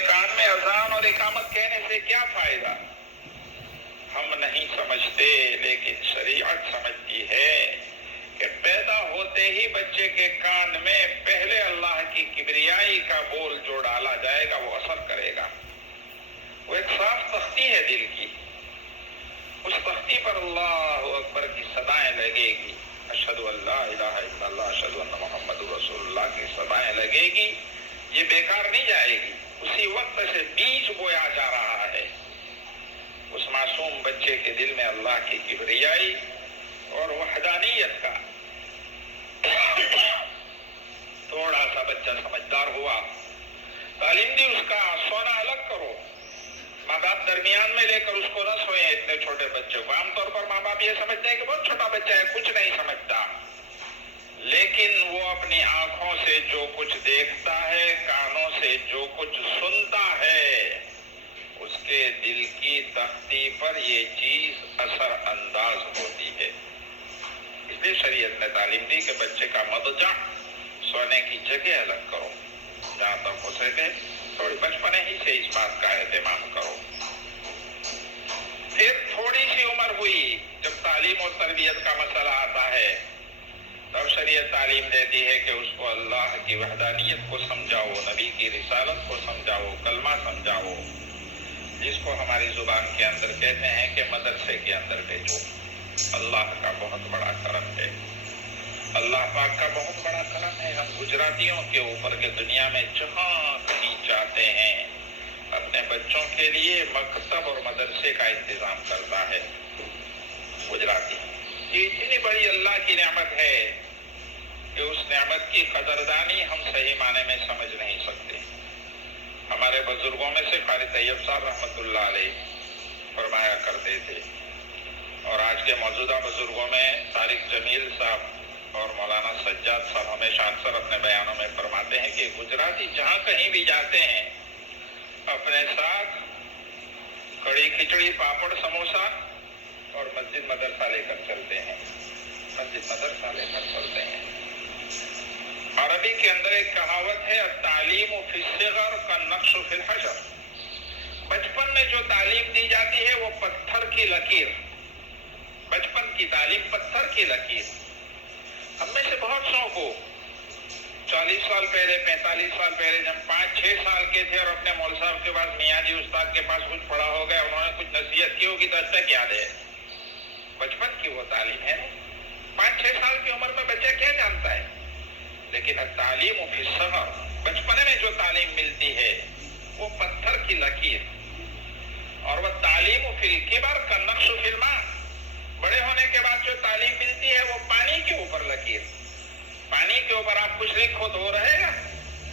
کان میں اذان اور اقامت کہنے سے کیا فائدہ؟ ہم نہیں سمجھتے، لیکن شریعت سمجھتی ہے کہ پیدا ہوتے ہی بچے کے کان میں پہلے اللہ کی کبریائی کا بول جو ڈالا جائے گا وہ اثر کرے گا۔ وہ ایک صاف تختی ہے دل کی، اس تختی پر اللہ اکبر کی صدائیں لگے گی، اشہد ان لا الہ الا اللہ اشہد ان محمد رسول اللہ کی صدائیں لگے گی، یہ بیکار نہیں جائے گی۔ اسی وقت سے بیج بویا جا رہا ہے اس معصوم بچے کے دل میں اللہ کی کبریائی اور وحدانیت کا۔ تھوڑا سا بچہ سمجھدار ہوا، تعلیم دی، اس کا سونا الگ کرو، ماں باپ درمیان میں لے کر اس کو نہ سوئیں اتنے چھوٹے بچے کو۔ عام طور پر ماں باپ یہ سمجھتے ہیں کہ بہت چھوٹا بچہ ہے، کچھ نہیں سمجھتا، لیکن وہ اپنی آنکھوں سے جو کچھ دیکھتا ہے، کانوں سے جو کچھ سنتا ہے، اس کے دل کی تختی پر یہ چیز اثر انداز ہوتی ہے۔ اس لیے شریعت نے تعلیم دی کہ بچے کا مضجع، سونے کی جگہ الگ کرو، جہاں تک ہو سکے تھوڑی بچپنے ہی سے اس بات کا اہتمام کرو۔ پھر تھوڑی سی عمر ہوئی، جب تعلیم اور تربیت کا مسئلہ آتا ہے، تب شریعت تعلیم دیتی ہے کہ اس کو اللہ کی وحدانیت کو سمجھاؤ، نبی کی رسالت کو سمجھاؤ، کلمہ سمجھاؤ، جس کو ہماری زبان کے اندر کہتے ہیں کہ مدرسے کے اندر بھیجو۔ اللہ کا بہت بڑا کرم ہے، اللہ پاک کا بہت بڑا کرم ہے ہم گجراتیوں کے اوپر کہ دنیا میں جہاں کہیں جاتے ہیں اپنے بچوں کے لیے مکتب اور مدرسے کا انتظام کرتا ہے گجراتی۔ یہ اتنی بڑی اللہ کی نعمت ہے کہ اس نعمت کی قدردانی ہم صحیح معنی میں سمجھ نہیں سکتے۔ ہمارے بزرگوں میں سے قاری طیب صاحب رحمۃ اللہ علیہ فرمایا کرتے تھے، اور آج کے موجودہ بزرگوں میں طارق جمیل صاحب اور مولانا سجاد صاحب ہمیشہ اکثر اپنے بیانوں میں فرماتے ہیں کہ گجراتی جہاں کہیں بھی جاتے ہیں اپنے ساتھ کڑی کھچڑی، پاپڑ، سموسا اور مسجد مدرسہ لے کر چلتے ہیں، مسجد مدرسہ لے کر چلتے ہیں۔ عربی کے اندر ایک کہاوت ہے، التعلیم فی الصغر کالنقش فی الحجر۔ بچپن میں جو تعلیم دی جاتی ہے وہ پتھر کی لکیر، بچپن کی تعلیم پتھر کی لکیر۔ ہم میں سے بہت سو کو 40 سال پہلے، 45 سال پہلے جب 5-6 سال کے تھے اور اپنے مول صاحب کے پاس، میاں جی استاد کے پاس کچھ پڑھا ہو گیا، انہوں نے کچھ نصیحت کی ہوگی تو اچھا یاد ہے۔ بچپن کی وہ تعلیم ہے، 5-6 سال کی عمر میں بچہ کیا جانتا ہے؟ لیکن تعلیم فی الصغر، بچپنے میں جو تعلیم ملتی ہے وہ پتھر کی لکیر، اور وہ تعلیم فی الکبر کالنقش فی الماء، بڑے ہونے کے بعد جو تعلیم ملتی ہے وہ پانی کے اوپر لکیر۔ پانی کے اوپر آپ کچھ لکھو تو وہ رہے گا،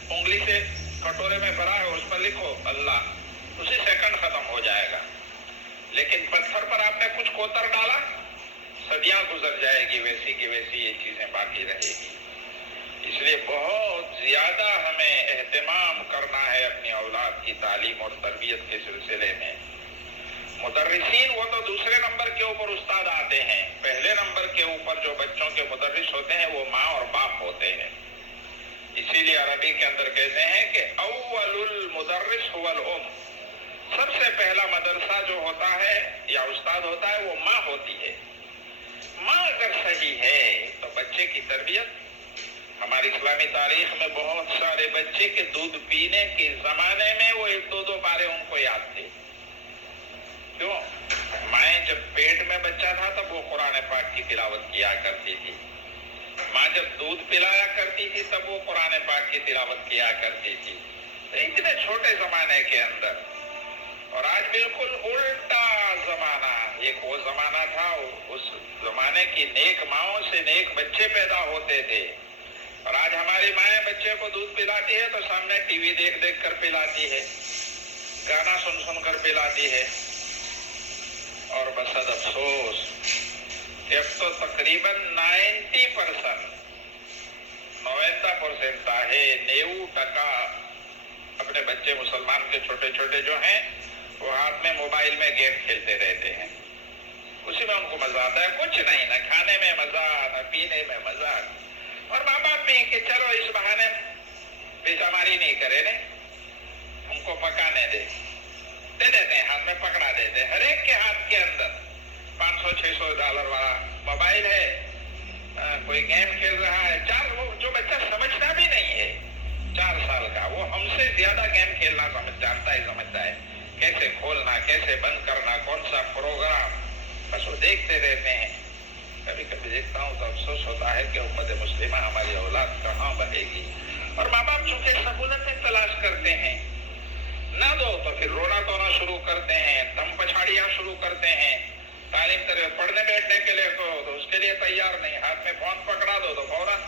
انگلی سے کٹورے میں بھرا ہے اس پر لکھو اللہ، اسی سیکنڈ ختم ہو جائے گا۔ لیکن پتھر پر آپ نے کچھ کوتر ڈالا، صدیاں گزر جائے گی، ویسی کی ویسی یہ چیزیں باقی رہے گی۔ اس لیے بہت زیادہ ہمیں اہتمام کرنا ہے اپنی اولاد کی تعلیم اور تربیت کے سلسلے میں۔ مدرسین وہ تو دوسرے نمبر کے اوپر استاد آتے ہیں، پہلے نمبر کے اوپر جو بچوں کے مدرس ہوتے ہیں وہ ماں اور باپ ہوتے ہیں۔ اسی لیے عربی کے اندر کہتے ہیں کہ اول المدرس هو الام، سب سے پہلا مدرسہ جو ہوتا ہے یا استاد ہوتا ہے وہ ماں ہوتی ہے۔ ماں اگر صحیح ہے تو بچے کی تربیت، ہماری اسلامی تاریخ میں بہت سارے بچے کے دودھ پینے کے زمانے میں وہ 1-2 پارے ان کو یاد تھے۔ کیوں؟ مائیں جب پیٹ میں بچہ تھا تب وہ قرآن پاک کی تلاوت کیا کرتی تھی، ماں جب دودھ پلایا کرتی تھی تب وہ قرآن پاک کی تلاوت کیا کرتی تھی۔ اتنے چھوٹے زمانے کے اندر، اور آج بالکل الٹا زمانہ۔ ایک وہ زمانہ تھا، اس زمانے کی نیک ماؤں سے نیک بچے پیدا ہوتے تھے، اور آج ہماری مائیں بچے کو دودھ پلاتی ہے تو سامنے ٹی وی دیکھ دیکھ کر پلاتی ہے، گانا سن سن کر پلاتی ہے، اور بس افسوس کہ اب تو تقریباً 90% ہے، 90% اپنے بچے مسلمان کے چھوٹے چھوٹے جو ہیں وہ ہاتھ میں موبائل میں گیم کھیلتے رہتے ہیں، اسی میں ان کو مزہ آتا ہے، کچھ نہیں، نہ کھانے میں مزہ نہ پینے میں مزہ۔ اور ماں باپ بھی کہ چلو اس بہانے پیچھا ماری نہیں کرے، ہم کو پکانے دے دیتے ہیں، ہاتھ میں پکڑا دیتے ہیں۔ ہر ایک کے ہاتھ کے اندر $500-600 والا موبائل ہے، کوئی گیم کھیل رہا ہے، جو بچہ سمجھتا بھی نہیں ہے 4 سال کا، وہ ہم سے زیادہ گیم کھیلنا سمجھتا ہے کیسے کھولنا، کیسے بند کرنا، کون سا پروگرام، بس وہ دیکھتے رہتے ہیں۔ کبھی کبھی دیکھتا ہوں تو افسوس ہوتا ہے کہ امت مسلمہ ہماری اولاد کہاں بڑھے گی۔ اور ماں باپ چونکہ سہولتیں تلاش کرتے ہیں، نہ دو تو پھر رونا دھونا شروع کرتے ہیں، دم پچھاڑیاں شروع کرتے ہیں۔ تعلیم پڑھنے بیٹھنے کے لیے تو اس کے لیے تیار نہیں، ہاتھ میں فون پکڑا دو تو فوراً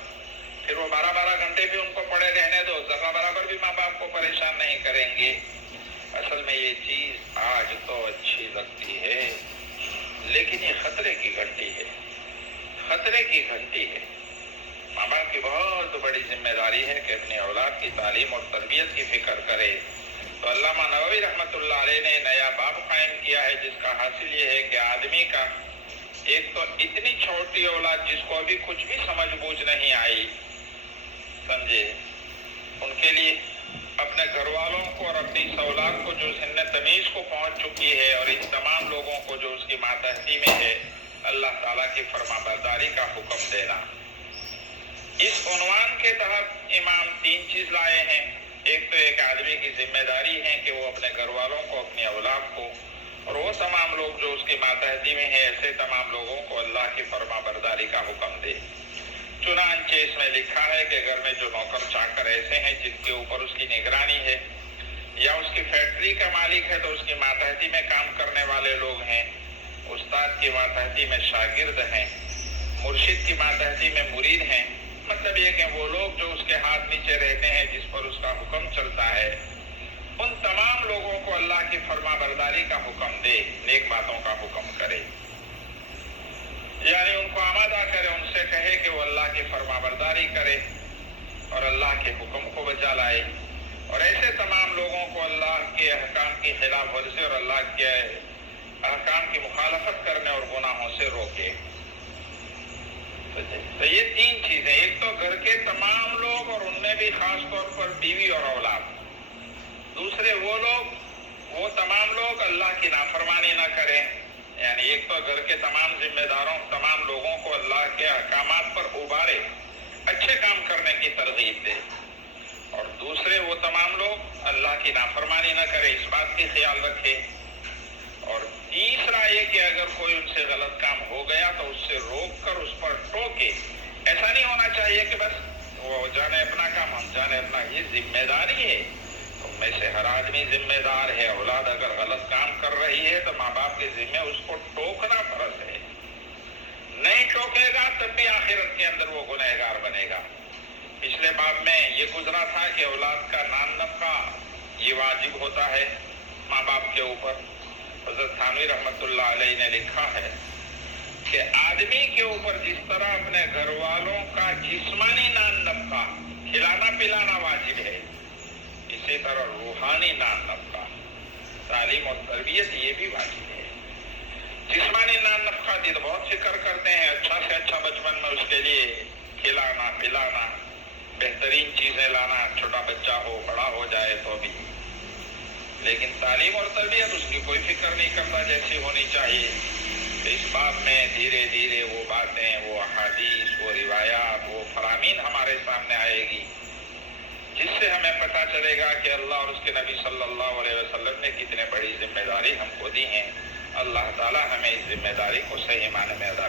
پھر وہ 12 گھنٹے بھی ان کو پڑے رہنے دو، ذرا برابر بھی ماں باپ کو پریشان نہیں کریں گے۔ اصل میں یہ چیز آج تو اچھی لگتی ہے، لیکن یہ خطرے کی گھنٹی ہے، خطرے کی گھنٹی ہے۔ ماں باپ کی بہت بڑی ذمہ داری ہے کہ اپنی اولاد کی تعلیم اور تربیت کی فکر کرے۔ تو علامہ نووی رحمۃ اللہ علیہ نے نیا باب قائم کیا ہے، جس کا حاصل یہ ہے کہ آدمی کا ایک تو اتنی چھوٹی اولاد جس کو ابھی کچھ بھی سمجھ بوجھ نہیں آئی، سمجھے، ان کے لیے اپنے گھر والوں کو اور اپنی اس اولاد کو جو سن تمیز کو پہنچ چکی ہے، اور ان تمام لوگوں کو جو اس کی ماتحتی میں ہے، اللہ تعالیٰ کی فرما برداری کا حکم دینا۔ اس عنوان کے تحت امام 3 چیز لائے ہیں۔ ایک تو ایک آدمی کی ذمہ داری ہے کہ وہ اپنے گھر والوں کو، اپنی اولاد کو اور وہ تمام لوگ جو اس کی ماتحتی میں ہیں، ایسے تمام لوگوں کو اللہ کی فرما برداری کا حکم دے۔ چنانچہ اس میں لکھا ہے کہ گھر میں جو نوکر چاکر ایسے ہیں جن کے اوپر اس کی نگرانی ہے، یا اس کی فیکٹری کا مالک ہے تو اس کی ماتحتی میں کام کرنے والے لوگ ہیں، استاد کی ماتحتی میں شاگرد ہیں، مرشد کی ماتحتی میں مرید ہیں، مطلب یہ کہ وہ لوگ جو اس کے ہاتھ نیچے رہتے ہیں، جس پر اس کا حکم چلتا ہے، ان تمام لوگوں کو اللہ کی فرما برداری کا حکم دے، نیک باتوں کا حکم کرے، یعنی ان کو آمادہ کرے، ان سے کہے کہ وہ اللہ کی فرما برداری کرے اور اللہ کے حکم کو بجا لائے، اور ایسے تمام لوگوں کو اللہ کے احکام کی خلاف ورزی اور اللہ کے احکام کی مخالفت کرنے اور گناہوں سے روکے۔ تو یہ 3 چیزیں، ایک تو گھر کے تمام لوگ اور ان میں بھی خاص طور پر بیوی اور اولاد، دوسرے وہ تمام لوگ اللہ کی نافرمانی نہ کریں، یعنی ایک تو گھر کے تمام ذمہ داروں، تمام لوگوں کو اللہ کے احکامات پر ابھارے، اچھے کام کرنے کی ترغیب دے، اور دوسرے وہ تمام لوگ اللہ کی نافرمانی نہ کرے، اس بات کی خیال رکھے، اور تیسرا یہ کہ اگر کوئی ان سے غلط کام ہو گیا تو اس سے روک کر اس پر ٹوکے۔ ایسا نہیں ہونا چاہیے کہ بس وہ جانے اپنا کام ہم جانے اپنا، یہ ذمہ داری ہے، تم میں سے ہر آدمی ذمہ دار ہے۔ اولاد اگر غلط کام کر رہی ہے تو ماں باپ کے ذمہ اس کو ٹوکنا فرض ہے، نہیں ٹوکے گا تب بھی آخرت کے اندر وہ گنہگار بنے گا۔ پچھلے باب میں یہ گزرا تھا کہ اولاد کا نان نفقہ یہ واجب ہوتا ہے ماں باپ کے اوپر۔ حضرت تھانوی رحمۃ اللہ علیہ نے لکھا ہے کہ آدمی کے اوپر جس طرح اپنے گھر والوں کا جسمانی نان نفقہ کھلانا پلانا واجب ہے، اسی طرح روحانی نان نفقہ، تعلیم اور تربیت یہ بھی واجب ہے۔ جسمانی نان نفقہ کی تو بہت فکر کرتے ہیں، اچھا سے اچھا بچپن میں اس کے لیے کھلانا پلانا، بہترین چیزیں لانا، چھوٹا بچہ ہو بڑا ہو جائے تو بھی، لیکن تعلیم اور تربیت اس کی کوئی فکر نہیں کرتا جیسی ہونی چاہیے۔ اس باب میں دھیرے دھیرے وہ باتیں، وہ احادیث، وہ روایات، وہ فرامین ہمارے سامنے آئے گی، جس سے ہمیں پتہ چلے گا کہ اللہ اور اس کے نبی صلی اللہ علیہ وسلم نے کتنے بڑی ذمہ داری ہم کو دی ہیں۔ اللہ تعالی ہمیں اس ذمہ داری کو صحیح معنی میں ادا